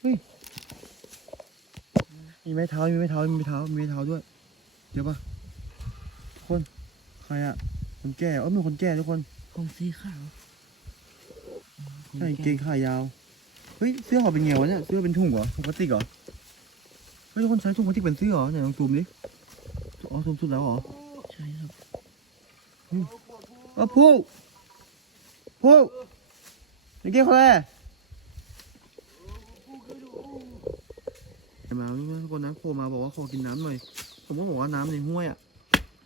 เฮ้ยมีไม้เท้ามีไม้เท้ามีไม้เท้ามีไม้เท้าด้วยเดี๋ยวปะทุกคนใครอะคนแก่เออเป็นคนแก่ทุกคนผมสีขาวใส่กางเกงขายาว เฮ้ยเสื้อเขาเป็นไงวะเนี่ยเสื้อเป็นถุงเหรอถุงพลาสติกเหรอเฮ้ยทุกคนใช้ถุงพลาสติกเป็นเสื้อเหรอไหนลองซูมดิอ๋อซูมสุดแล้วเหรอใช่ครับเออผู้ผู้เมื่อกี้เขาแล้ มาทุกคนนะโผล่มาบอกว่าขอกินน้ำหน่อย ผมก็บอกว่าน้ำในห้วยอะ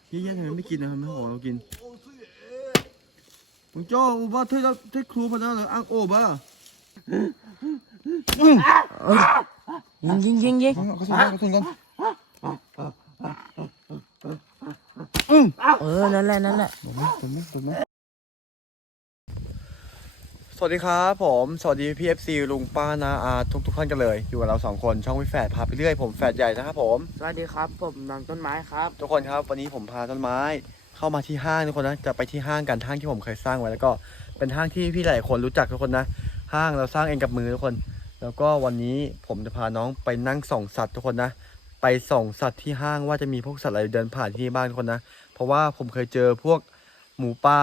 เยี่ยๆทำไมไม่กินนะทำไมขอเรากินมึงจ้ออูบ้าเท่เท่ครูพนันเหรออังโอบ้ายิงยิงยิงยิงเขาสุนกันเขาสุนกันเออ นั่นแหละ นั่นแหละตบไหมตบไหมตบไหมส วัสดีครับผม สวัสดีพี่เอฟซีลุงป้านาอาทุกทุกๆท่านกันเลย อยู่กับเราสองคนช่องวิแฝดพาไปเรื่อยผมแฝดใหญ่นะครับผม สวัสดีครับ ผมนางต้นไม้ครับ ทุกคนครับวันนี้ผมพาต้นไม้ เข้ามาที่ห้างทุกคนนะจะไปที่ห้างกันห้างที่ผมเคยสร้างไว้แล้วก็เป็นห้างที่พี่หลายคนรู้จักทุกคนนะ ห้างเราสร้างเองกับมือทุกคน แล้วก็วันนี้ผมจะพาน้องไปนั่งส่องสัตว์ทุกคนนะ ไปส่องสัตว์ที่ห้างว่าจะมีพวกสัตว์อะไรเดินผ่านที่นี่บ้างทุกคนนะ เพราะว่าผมเคยเจอพวกหมูป่า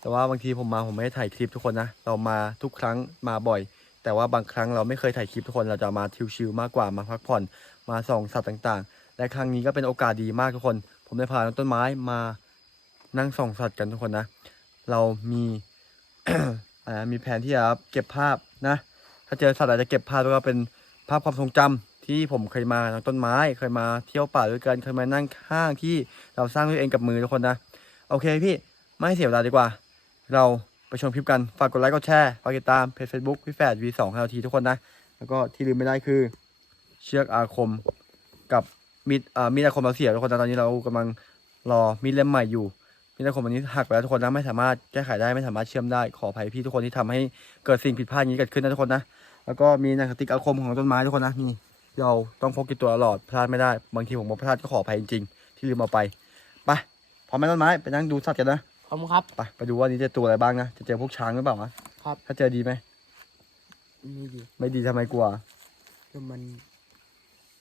แต่ว่าบางทีผมมาผมไม่ได้ถ่ายคลิปทุกคนนะ เรามาทุกครั้งมาบ่อย แต่ว่าบางครั้งเราไม่เคยถ่ายคลิปทุกคนเราจะมาชิวๆมากกว่ามาพักผ่อนมาส่องสัตว์ต่างๆ และครั้งนี้ก็เป็นโอกาสดีมากทุกคน ผมได้พาต้นไม้มานั่งส่องสัตว์กันทุกคนนะ เรามีอะไรมีแผนที่จะเก็บภาพนะ ถ้าเจอสัตว์อาจจะเก็บภาพแล้วก็เป็นภาพความทรงจำที่ผมเคยมาทางต้นไม้เคยมาเที่ยวป่าด้วยกันเคยมานั่งข้างที่เราสร้างด้วยเองกับมือทุกคนนะ โอเคพี่ไม่ให้เสียเวลาดีกว่า เราไปชมคลิปกัน ฝากกดไลค์ กดแชร์ ฝากติดตามเพจ Facebook พี่แฝด V2 ให้เราทีทุกคนนะ แล้วก็ที่ลืมไม่ได้คือ เชือกอาคมกับมีดอ่ามีดอาคมเราเสียทุกคนนะตอนนี้เรากำลังรอมีดเล่มใหม่อยู่ มีดอาคมอันนี้หักไปแล้วทุกคนนะไม่สามารถแก้ไขได้ไม่สามารถเชื่อมได้ขออภัยพี่ทุกคนที่ทำให้เกิดสิ่งผิดพลาดอย่างนี้เกิดขึ้นนะทุกคนนะ แล้วก็มีหนังสติ๊กอาคมของต้นไม้ทุกคนนะนี่ที่เราต้องพกติดตัวตลอดพลาดไม่ได้ บางทีผมบอกพลาดก็ขออภัยจริงๆที่ลืมเอาไปไปพร้อมไหมต้นไม้ไปนั่งดูสัตว์กันนะ ขอบคุณครับ ไปไปดูว่านี้จะตัวอะไรบ้างนะ จะเจอพวกช้างหรือเปล่าวะครับ ถ้าเจอดีไหมนี่ดิไม่ดีทำไมกลัว แต่มัน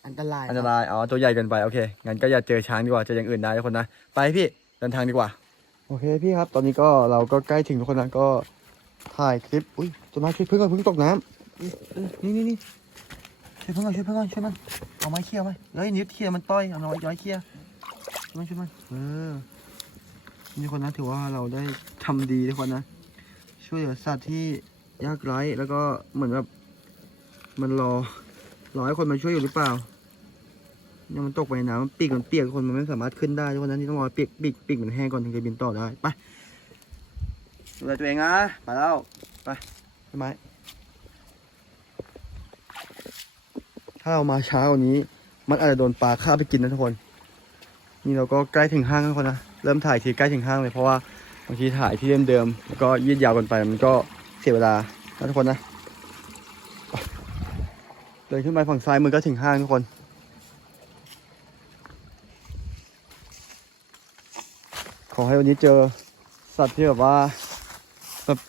อันตรายอันตรายอ๋อตัวใหญ่เกินไปโอเคงั้นก็อย่าเจอช้างดีกว่าเจออย่างอื่นได้ทุกคนนะไปพี่เดินทางดีกว่า โอเคพี่ครับ ตอนนี้ก็เราก็ใกล้ถึงทุกคนนะก็ถ่ายคลิปอุ้ยต้นไม้ช่วยเพื่อนก่อนเพิ่งตกน้ำนี่นี่นี่ช่วยเพื่อนก่อนช่วยเพื่อนก่อนช่วยมันเอาไม้เขี่ยไว้เฮ้ยนิ้วเขี่ยมันต้อยเอาไม้ย้อยเขี่ยช่วยมันช่วยมันเออ นี่คนนะถือว่าเราได้ทำดีทุกคนนะ ช่วยเหลือสัตว์ที่ยากไร้แล้วก็เหมือนแบบมันรอรอให้คนมาช่วยอยู่หรือเปล่าเนี่ยมันตกไปในน้ำมันปีกมันเปียกคนมันไม่สามารถขึ้นได้ทุกคนนั้นนี่ต้องรอให้ปียกปีกปีกมันแห้งก่อนถึงจะบินต่อได้ไปดูแลตัวเองนะไปแล้วไปใช่ไหมถ้าเรามาช้ากว่านี้ มันอาจจะโดนปลาฆ่าไปกินนะทุกคน นี่เราก็ใกล้ถึงห้างแล้วคนนะ เริ่มถ่ายทีใกล้ถึงห้างเลย เพราะว่าบางทีถ่ายที่เดิมๆแล้วก็ยืดยาวเกันไปมันก็เสียเวลานะทุกคนนะเดินขึ้นไปฝั่งซ้ายมือก็ถึงห้างทุกคนขอให้วันนี้เจอสัตว์ที่แบบว่าแบบ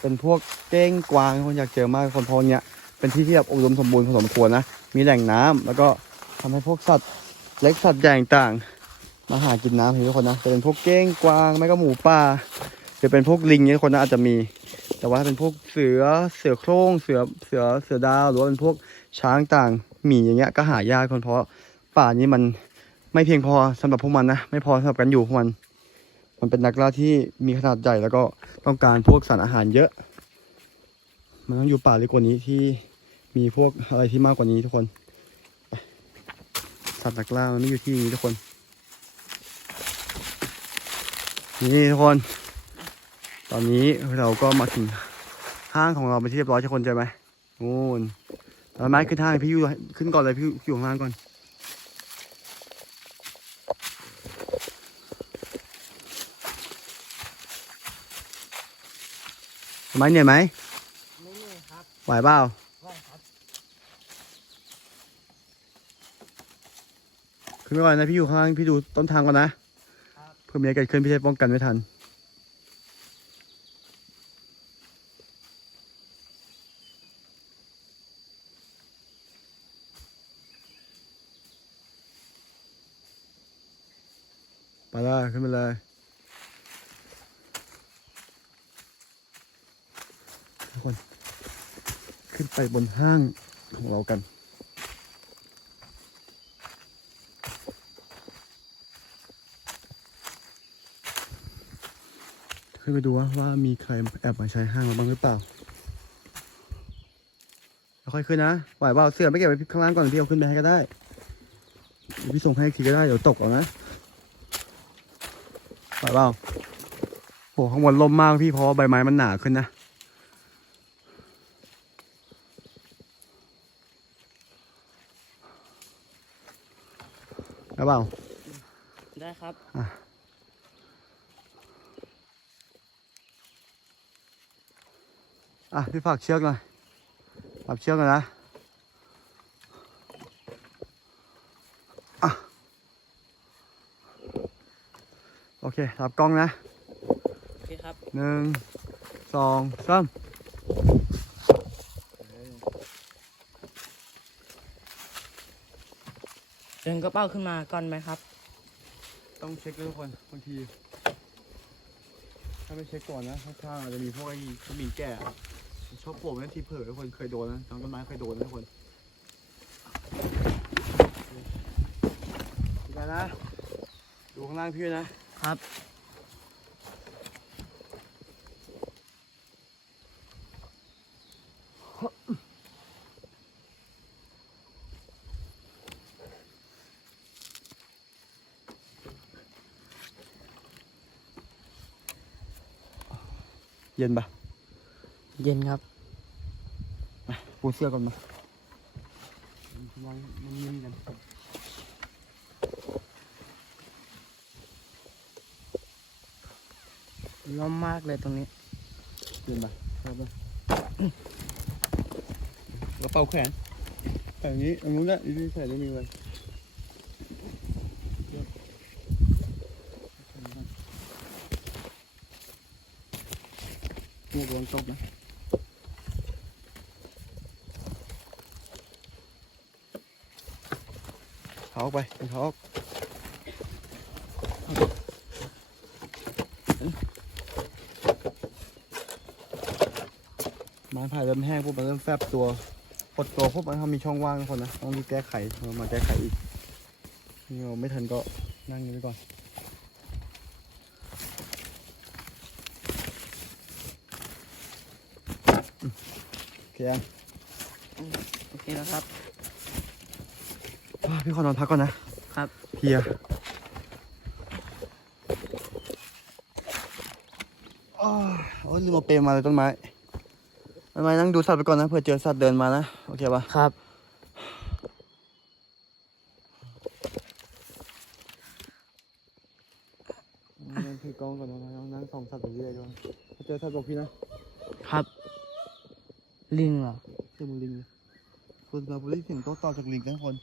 เป็นพวกเก้งกวางทุกคนอยากเจอมากคนพราะเนี้ยเป็นที่ที่แบบอุดมสมบูรณ์พอสมควรนะมีแหล่งน้ำแล้วก็ทำให้พวกสัตว์เล็กสัตว์ใหญ่ต่าง มาหากินน้ำทุกคนนะ จะเป็นพวกเก้งกวางไม่ก็หมูป่าจะเป็นพวกลิงเนี่ยทุกคนนะอาจจะมี แต่ว่าเป็นพวกเสือเสือโคร่งเสือเสือเสือดาวหรือว่าเป็นพวกช้างต่างหมีอย่างเงี้ยก็หายากคนเพราะป่านี้มันไม่เพียงพอสำหรับพวกมันนะไม่พอสำหรับการอยู่ของมัน มันเป็นนักล่าที่มีขนาดใหญ่แล้วก็ต้องการพวกสารอาหารเยอะ มันต้องอยู่ป่าลึกกว่านี้ที่มีพวกอะไรที่มากกว่านี้ทุกคนสัตว์นักล่ามันไม่อยู่ที่นี้ทุกคน นี่ทุกคน ตอนนี้เราก็มาถึงห้างของเราไปนที่เรียบร้อยทุกคนใช่ไหมโอ้นตอนไม้ขึ้นห้างพี่อยู่ขึ้นก่อนเลยพี่อยู่ข้างล่างก่อนทำไมเหนื่อยไหมไม่เหนื่อยครับไหวเปล่าว่าครับ ขึ้นไปก่อนนะพี่อยู่ข้างล่างพี่ดูต้นทางก่อนนะ เพื่อไม่ให้เกิดขึ้นพี่เทพป้องกันไม่ทัน ไปได้ขึ้นไปเลยทุกคน ขึ้นไปบนห้างของเรากัน ขึ้นไปดูว่าว่ามีใครแอบมาใช้ห้างเราบ้างหรือเปล่าค่อยขึ้นนะไหวเปล่าเสื้อไม่เก็บไว้ข้างล่างก่อนพี่เอาขึ้นไปให้ก็ได้เดี๋ยวพี่ส่งให้อีกทีก็ได้เดี๋ยวตกเอานะไหวเปล่าโหข้างบนลมมากพี่เพราะว่าใบไม้มันหนาขึ้นนะไหวเปล่า ได้ครับ อะพี่ฝากเชือกหน่อยฝากเชือกหน่อยนะอะโอเครับกล้องนะโอเคครับหนึ่งสองสามเดินกระเป๋าขึ้นมาก่อนไหมครับ ต้องเช็คด้วยทุกคนบางที ถ้าไม่เช็คก่อนนะข้างๆอาจจะมีพวกไอ้ขมิ้นแก่อะ ชอบโผล่มาทีเผลอทุกคนเคยโดนนะทางต้นไม้เคยโดนนะทุกคนดูกันนะดูข้างล่างพี่ด้วยนะ ครับเย็นปะเย็นครับ ปูเสื้อก่อนมามันมันนิ่งกันร้อนมากเลยตรงนี้เย็นปะครับปะกระเป๋าแขนแต่อย่างนี้ตรงนู้นแหละที่ใส่ได้มีไว้หมวกรองตบนะ เขาออกไปเป็นเขาออกไม้ไผ่เริ่มแห้งปุ๊บมันเริ่มแฟบตัวหดตัวปุ๊บมันทำมีช่องว่างทุกคนนะต้องรีบแก้ไขเรามาแก้ไขอีกนี่เราไม่ทันก็นั่งอยู่ไปก่อนโอเคยังโอเคแล้วครับ พี่ขอนอนพักก่อนนะครับ เพลียอ้าวโอ้ยลืมเอาเปรย์มาเลยต้นไม้ต้นไม้นั่งดูสัตว์ไปก่อนนะเผื่อเจอสัตว์เดินมานะ โอเคปะครับ นั่งถือกล้องก่อนนะนั่งนั่งส่องสัตว์ไปเรื่อยๆก่อนถ้าเจอสัตว์บอกพี่นะครับ ลิงเหรอเสียงมันลิงเลยคนเราได้ยินเสียงโต้ตอบจากลิงกันคน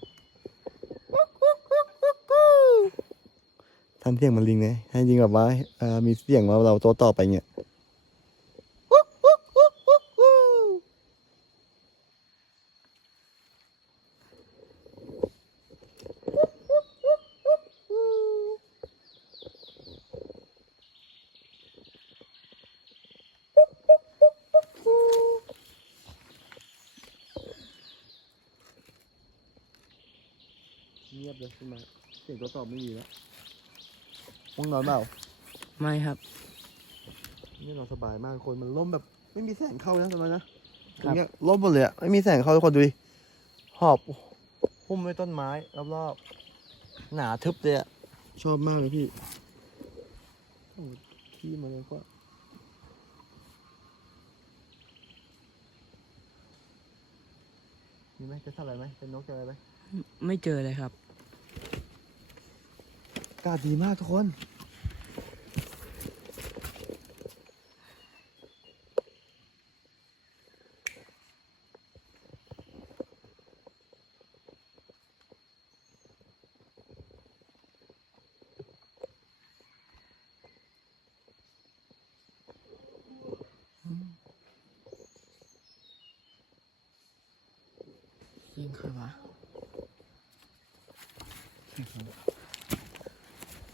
ทำ เสียงมันลิงไงให้ลิงแบบว่ามีเสียงว่าเราโต้ตอไปเงี้ยเงียบเลยขึ้นมาเสียงตัวตอบไม่มีแล้ว ห้องนอนเปล่าไม่ครับ นี่นอนสบายมากคนมันร่มแบบ ไม่มีแสงเข้านะตอนนั้นนะคตรัรบงเนี้ยร่มหมดเลยอะไม่มีแสงเข้าทุกคนดูดิหอบพุ่มด้วยต้นไม้รอบๆหนาทึบเลยอะชอบมากเลยพี่โอ้ยขี้มาเลยก็มีไหมจะทำอะไรไหมเป็นนกจะอะไรไหมไม่เจอเลยครับอากาศดีมากทุกคน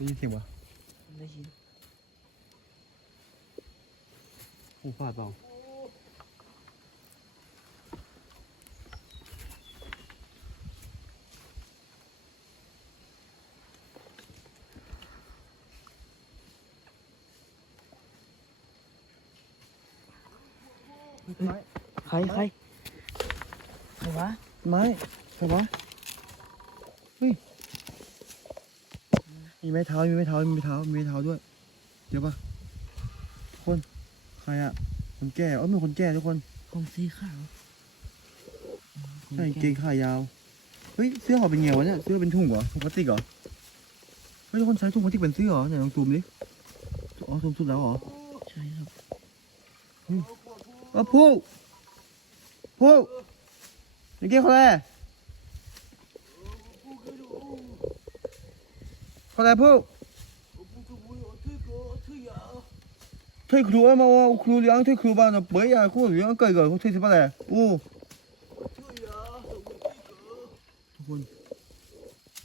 ได้ยินเสียงปะได้ยินหูฝาดเปล่าใครใครใครวะ ไม้ใครวะ เฮ้ย มีไม้เท้า มีไม้เท้า มีไม้เท้า มีไม้เท้าด้วย เดี๋ยวปะคน ใครอะคนแก่เออเป็นคนแก่ทุกคนผมสีขาวใส่กางเกงขายาว เฮ้ย เสื้อเขาเป็นไงวะเนี่ย เสื้อเป็นถุงเหรอ ถุงพลาสติกเหรอ เฮ้ยทุกคนใช้ถุงพลาสติกเป็นเสื้อเหรอไหนลองซูมดิ อ๋อซูมสุดแล้วเหรอ ใช่ครับเออผู้ผู้นี่เกี่ยวอะไรอ 포대포 thôi khứa mà khứa liang thôi khứa bao nó bấy à khứa liang cày rồi thôi thì bao này ô ทุกคน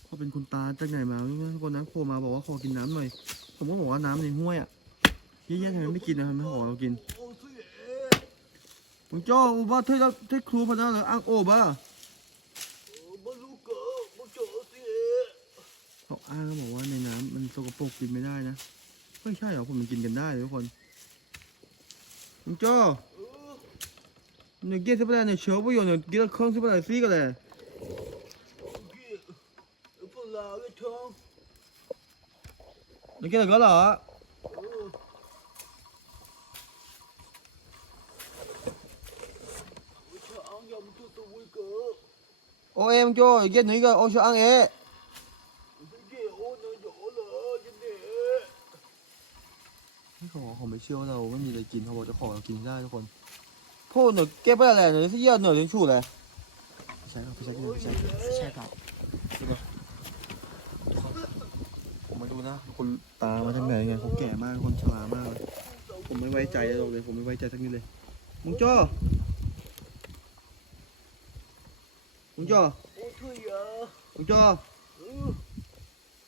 เขาเป็นคนตาจากไหนมาเนี่ยทุกคนนั้นโผล่มาบอกว่าขอกินน้ำหน่อย ผมก็บอกว่าน้ำในห้วยอะแย่ๆทำไมไม่กินนะทำไมขอเรากินผมจ้าอุบ้าเท่าเท่าครูพนันเลยอ้างโอ้บ้า พวกกินไม่ได้นะไม่ใช่หรอคนมันกินกันได้เลยทุกคนมึงจ้อเนี่ยเกี้ยสิบแะไเนี่ยเชียวประโยชน์เนี่ยเกี้ยวครื่งสิบแะไรซี่กันเลยเนี่ยเกี้ยก็เหรอโอเอ็มจ้อเกี้ยหนึ่งก็โอชอังเอ กคนพูดหนูเก็บไปอะไรหนูที่เยี่ยหนูถึงชูเลยใช่ครับใช่ครับใช่ใช่เปล่าผมมาดูนะ คนตามาจากไหนไงเขาแก่มากคนชรามากเลยผมไม่ไว้ใจเลยเลย ผมไม่ไว้ใจสักนิดเลย มึงจ้อมึงจ้อมึงจ้อ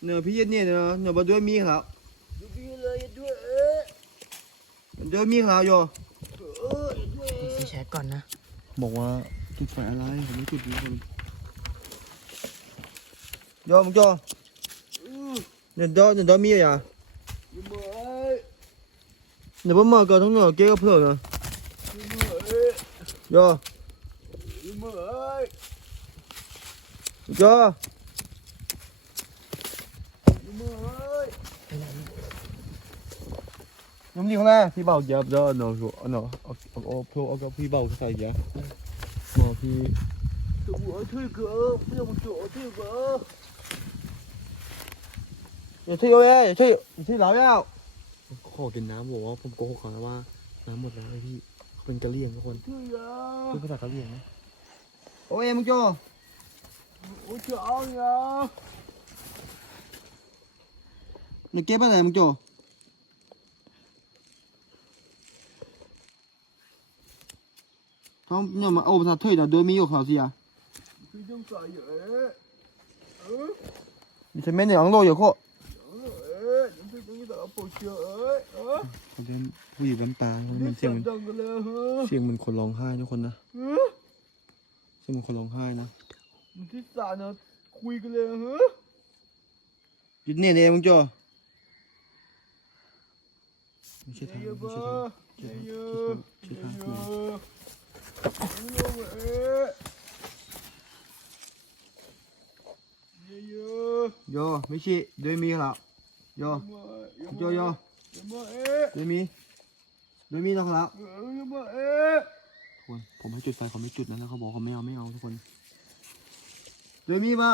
เนื้อพี่เนี่ยเนื้อเนื้อมาด้วยมีครับ ด้วยมีครับโยสีแชทก่อนนะ บอกว่าจุดไฟอะไรผมไม่จุดนี้คนโยมึงโยเนี่ยเดอเนี่ยเดอมีอะเนี่ยบ่มาก็ต้องเนี่ยเก๊ก็เพื่อนนะโยโยน้ำ ดีของแรกพี่เบาเยอะเด้อเนาะเอาเนาะเอาเอาเอาเอาเอาเอาพี่เบาใส่เยอะบอกพี่อย่าช่วยเอ้ยอย่าช่วยอย่าช่วยเราแล้วขอกินน้ำบอกว่าผมโกหกเขานะว่าน้ำหมดแล้วไอ้พี่เขาเป็นกะเหรี่ยงทุกคนพูดภาษากะเหรี่ยงนะโอ้ยมึงโจหนูเก็บอะไรมึงโจ เขาเนี่ยมาเอาภาษาเทยแต่เดินไม่ยกเขาสิอ่ะ你前面两路有货。เขาเป็นผู้หญิงแว่นตาเขาเป็นเสียงมันเสียงเหมันคนร้องไห้ทุกคนนะเสียงเหมันคนร้องไห้นะ ที่สารนะคุยกันเลยเหรอ หยุดเนี่ยเดี๋ยวมึงจ่อไม่ใช่ทาง เย ไม่ อะ ใช่ บ้า ทาง เย ไม่ อะ ใช่ เย ทาง อะ ไ โยไม่ใช่เดี๋ยมีครับโยโยโยอย่ามาเอ๊ะเดี๋ยมีเดี๋ยมีนะครับทุกคนผมให้จุดไฟเขาไม่จุดนะแล้วเขาบอกเขาไม่เอาไม่เอาทุกคนเดี๋ยมีมา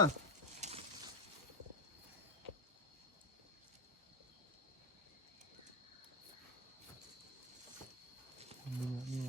นี่น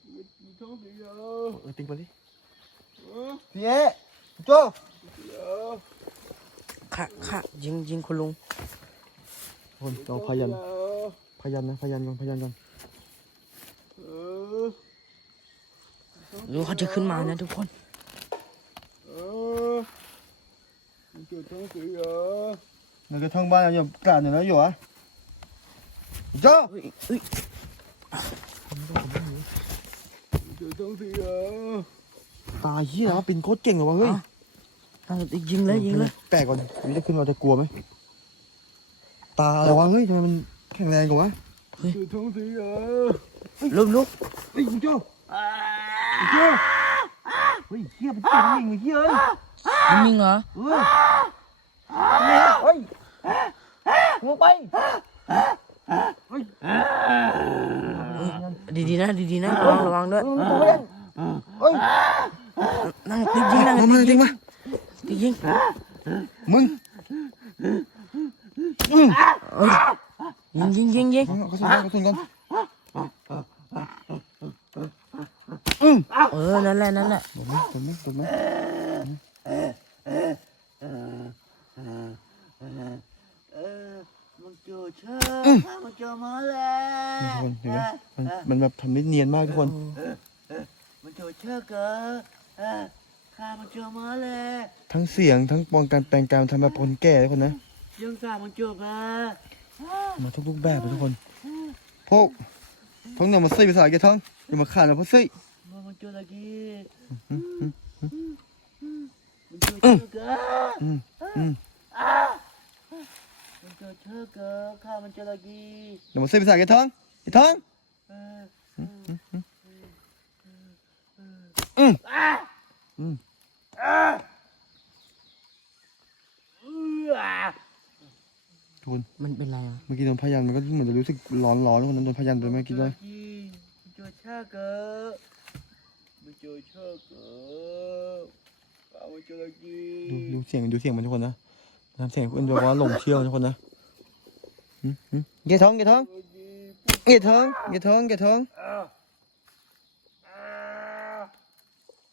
เออติงไปดิพี่เอ๊โจขะขะยิงยิงคุณลุงคนเอาพยันพยันนะพยันก่อนพยันก่อนรู้เขาจะขึ้นมานะทุกคนเราจะท่องบ้านอยู่กางอยู่แล้วอยู่อะโจ ตาขี้ยเฮียแล้ปินโคตรเก่งเหรอวะเฮ้ยยิงเลยยิงเลยแปลกก่อนมันจะขึ้นเราจะกลัวไหมตาอะไรวะเฮ้ยทำไมมันแข็งแรงกว่าวะท้องเสียลุกลุกเฮ้ยคุณโจ้คุณโจ้เฮ้ยเฮียเมันเก่งจริงเฮียเอ้ยมันมิงเหรอเฮ้ยเฮ้ยลงไป ดีๆนะดีๆนะระวังระวังด้วยเฮ้ยนั่งติดยิงนั่งมาติมาดจยิริงงมาติดยิงมึงเอ้ยยิงยิงยิงยิงเอากระสุนก่อนกระสุนก่อนเออนั่นแหละนั่นแหละโดนไหมโดนไหมโดนไหม มันเจอเชื่อมันเจอมาแล้ นี่ทุก คนเห็นไหมมันมันแบบทำได้เนียนมากทุกคน มันเจอเชื่อเกอข้ามันเจอมาแล้วทั้งเสียงทั้งปองการแปลงกายมันทำแบบคนแก่ทุกคนนะยังสามันเจอมามาทุกรูปแบบเลยทุกคนพวกพวกเนี่ยมาซี่ภาษาอังกฤษทั้งอย่ามาขาดนะพวกซี่มันเจอละกี้มันเจอเชื่อเกออืมอืมมันเจอเชื่อเกอข้ามันเจอละกี้อย่ามาซี่ภาษาอังกฤษทั้ง ไอ้ทั้งเอออืมอ่าอืมอ่าเอื้อทุกคนมันเป็นไรอะเมื่อกี้โดนพยันมันก็เหมือนจะรู้สึกร้อนร้อนๆทุกคนนั้นโดนพยันไปเมื่อกี้ด้วยมันเจอเชื่อเกอมันเจอเชื่อเกอข้ามันเจอละกี้ดูดูเสียงดูเสียงมันทุกคนนะทำเสียงเป็นแบบว่าหลงเชื่อทุกคนนะอืมอืมเกท้องเกท้อง เกท้องเกท้องเกท้องอ่าอ่า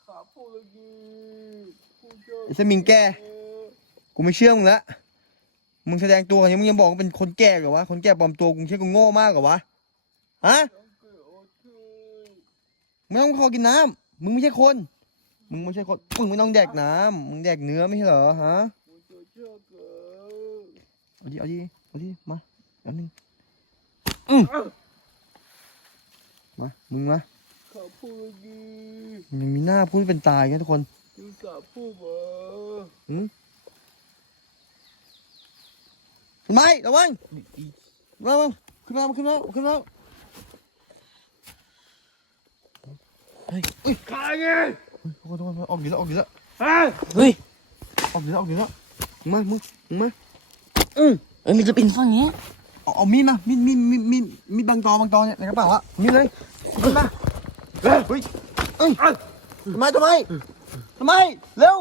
ข้าพูดละกี้พูดเจอไอ้สมิงแกเออกูไม่เชื่อมึงละ มึงแสดงตัวอย่างนี้มึงยังบอกว่าเป็นคนแก่เหรอวะ คนแก่ปลอมตัวกูเชื่อกูโง่มากเหรอวะ ฮะต้องเกิดโอเคไม่ต้องขอกินน้ำ มึงไม่ใช่คน มึงไม่ใช่คน มึงไม่ต้องแดกน้ำ มึงแดกเนื้อไม่ใช่เหรอฮะมันเจอเชื่อเกอเอาดิเอาดิเอาดิมาอันนึง อืมมา มึงมาข้าพูดละกี้มึงยังมีหน้าพูดเป็นตายกันทุกคนยังสาพูดบ่ทำไมระวังระวังขึ้นมาขึ้นมาขึ้นมาข้าไงทุกคนทุกคนออกดีแล้วออกดีแล้วเฮ้ยเฮ้ยออกดีแล้วออกดีแล้วมึงมามึงมึงมาเอ้ยมันจะเป็นฝั่งนี้ เอาเอามีดมา มีดมีดมีดมีดมีดบางตอบางตอเนี่ยในกระเป๋าอะมีดเลยขึ้นมาเฮ้ยเฮ้ยเอ้ยทำไมทำไมทำไม เร็ว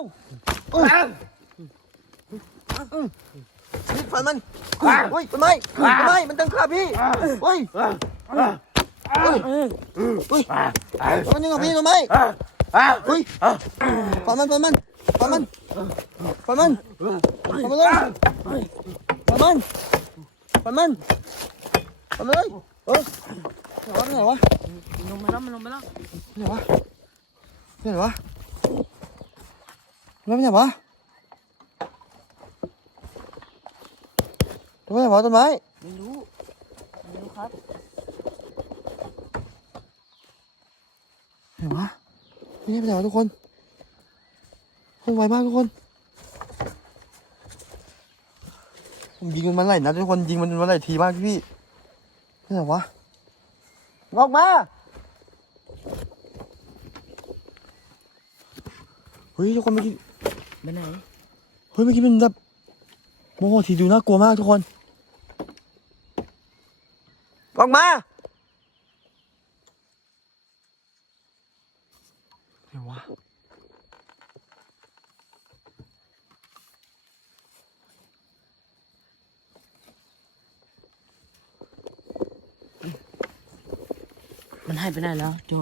เอ้ยนี่ฟันมันเฮ้ยทำไมทำไม มันตั้งค่าพี่เฮ้ยเฮ้ยเฮ้ยมันยังเอาพี่ทำไมเฮ้ยฟันมันฟันมันฟันมันฟันมันฟันมันฟันมัน ฟันมันฟันมันเลยเฮ้ยไหนวะไหนวะลงมาแล้วมันลงมาแล้วไหนวะไหนวะแล้วไปไหนวะแล้วไปไหนวะต้นไม้ไม่รู้ไม่รู้ครับไหนวะไม่ใช่ไปไหนวะทุกคนเฮ้ยไวมากทุกคน ผม ยิงมันมาหลายนัดทุกคนยิงมันมาหลายทีมากพี่ไปไหนวะออกมาเฮ้ยทุกคนเมื่อกี้ไปไหนเฮ้ยเมื่อกี้มันแบบโมโหทีดูน่ากลัวมากทุกคนออกมาไหนวะ หายไปไหนแล้วโจ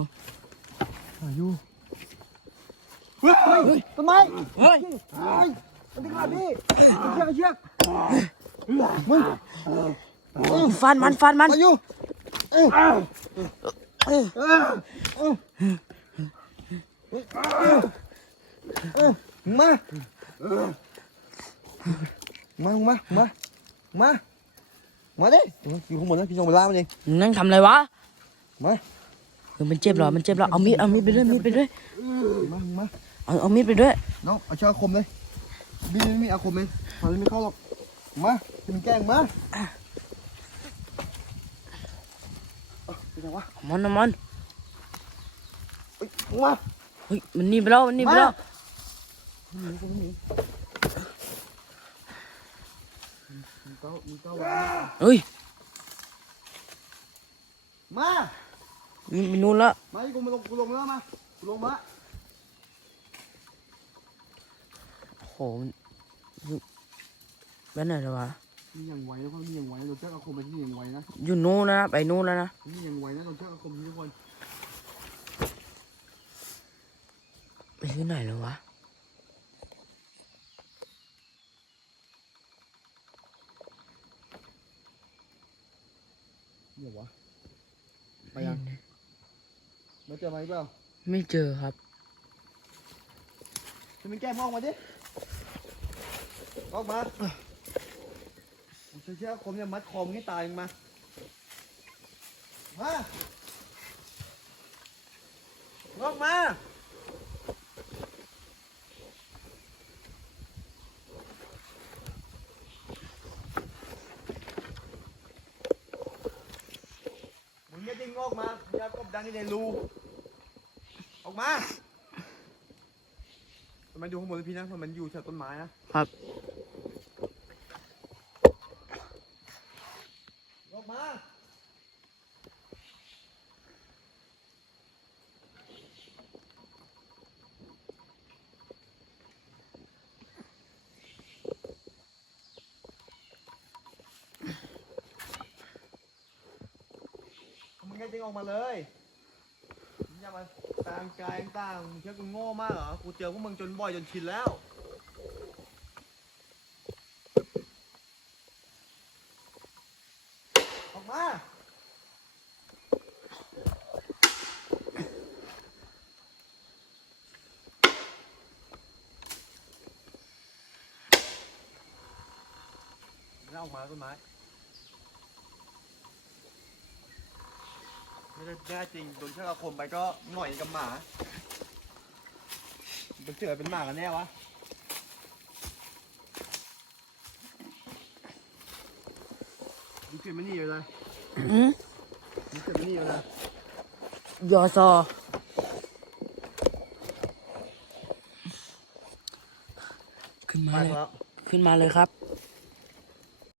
อายุเฮ้ยต้นไม้เฮ้ยเฮ้ยมันจะขาดพี่เชือกเชือกมึงฟันมันฟันมันอายุเอ้ยเอ้ยเอ้ยเอ้ยเอ้ยมา มา มา มา มา มาดิอยู่ข้างบนนะพี่ชงไปล่ามันเองนั่งทำอะไรวะ มา เออมันเจ็บเหรอ มันเจ็บเหรอ เอามีด เอามีดไปด้วย มีดไปด้วย มามาเอา เอามีดไปด้วย น้องเอาเชือกอาคมเลยพี่ไม่มีอาคมเลยตอนนี้ไม่เข้าหรอก มาจะมีแกล้งมาเอาไปไหนวะเอามันเอามันเฮ้ยมา เฮ้ย มันหนีไปแล้ว มันหนีไปแล้ว มีเก้ามีเก้าเฮ้ย มา มีไปนู่นละมากูมาลงกูลงแล้วมากูลงมาโอ้โหมันไปไหนแล้ววะมีอย่างไวแล้วก็มีอย่างไวเราเชือกอาคมไปที่นี่อย่างไวนะอยู่นู่นนะไปนู่นแล้วนะนี่อย่างไวนะเราเชือกอาคมที่ทุกคนไปที่ไหนแล้ววะเดี๋ยววะไปยัง มาเจอไหมเปล่าไม่เจอครับจะมีแก้มออกมาดิออกมาผมเชือกอาคมเนี่ยมัดคอมงให้ตายมึงมามาออกมา มึง อย่าดิ้งออกมาอย่ากบดันในรูออกมาทำไมดูข้างบนพี่นะเพราะมันอยู่แถวต้นไม้นะครับ ออกมา มึงแค่จริง ออกมาเลยมึงอย่ามาตางกายต่างเชื่อกูโง่มากเหรอ กูเจอพวกมึงจนบ่อยจนชินแล้ว ออกมาแล้วออกมาต้นไม้ ไม่ได้ แน่จริงโดนเชือกอาคมไปก็หน่อยกับหมาเป็นเสือเป็นหมากันแน่วะดูเสือไม่หนีเลยอืมดูเสือไม่หนีเลยยอซอขึ้นมาไปเลยแล้วขึ้นมาเลยครับ